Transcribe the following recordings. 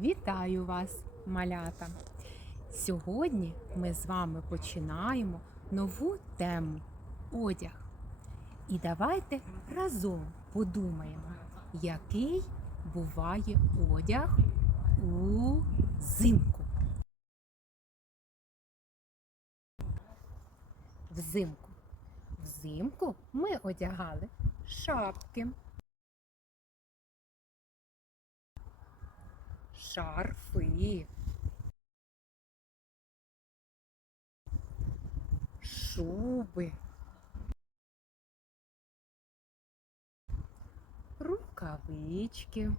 Вітаю вас, малята! Сьогодні ми з вами починаємо нову тему одяг. І давайте разом подумаємо, який буває одяг у зимку. Взимку. Взимку ми одягали шапки. Шарфи, шуби, рукавички,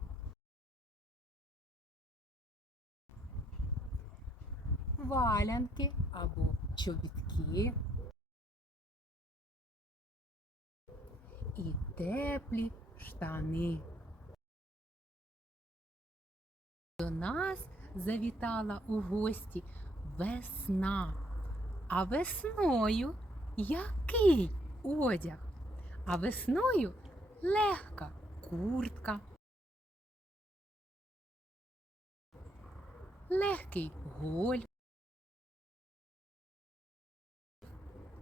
валянки або чобітки. І теплі штани. До нас завітала у гості весна. А весною який одяг? А весною легка куртка. Легкий голь.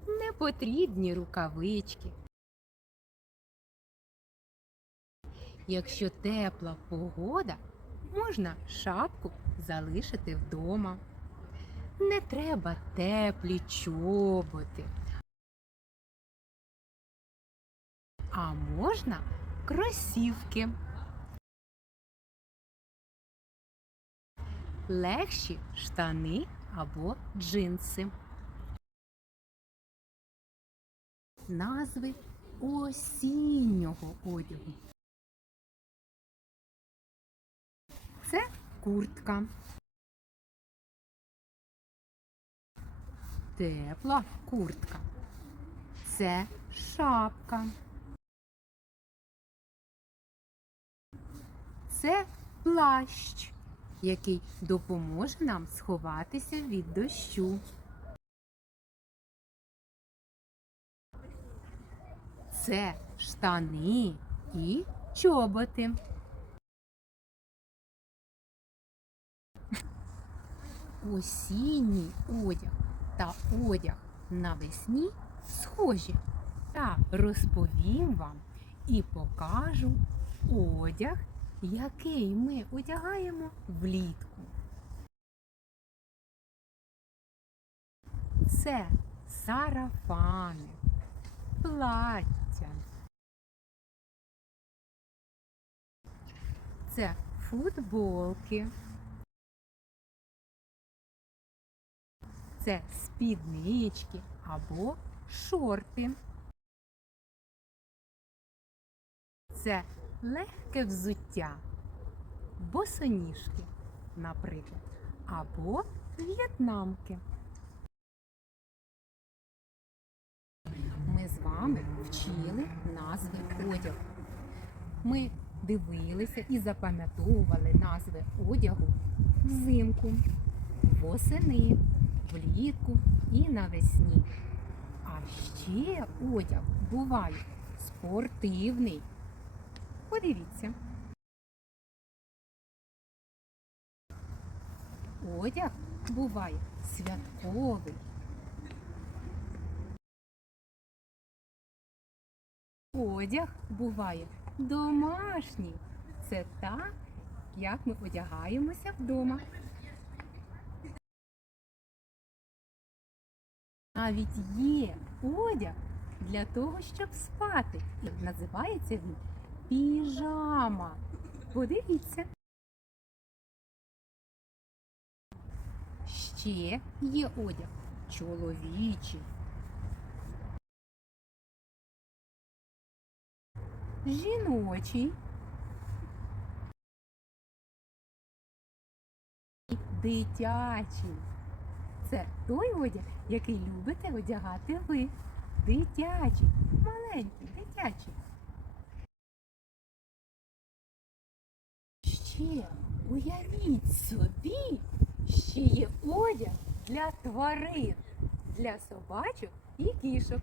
Непотрібні рукавички. Якщо тепла погода, можна шапку залишити вдома. Не треба теплі чоботи. А можна кросівки. Легші штани або джинси. Назви осіннього одягу. Куртка. Тепла куртка. Це шапка. Це плащ, який допоможе нам сховатися від дощу. Це штани і чоботи. Осінній одяг та одяг навесні схожі. Та розповім вам і покажу одяг, який ми одягаємо влітку. Це сарафани, плаття. Це футболки. Це спіднички або шорти. Це легке взуття, босоніжки, наприклад, або в'єтнамки. Ми з вами вчили назви одягу. Ми дивилися і запам'ятовували назви одягу взимку, восени влітку і навесні. А ще одяг буває спортивний. Подивіться. Одяг буває святковий. Одяг буває домашній. Це так, як ми одягаємося вдома. Навіть є одяг для того, щоб спати. І називається він піжама. Подивіться. Ще є одяг чоловічий. Жіночий. Дитячий. Це той одяг, який любите одягати ви. Дитячий, маленький, дитячий. Ще уявіть собі, ще є одяг для тварин, для собачок і кішок.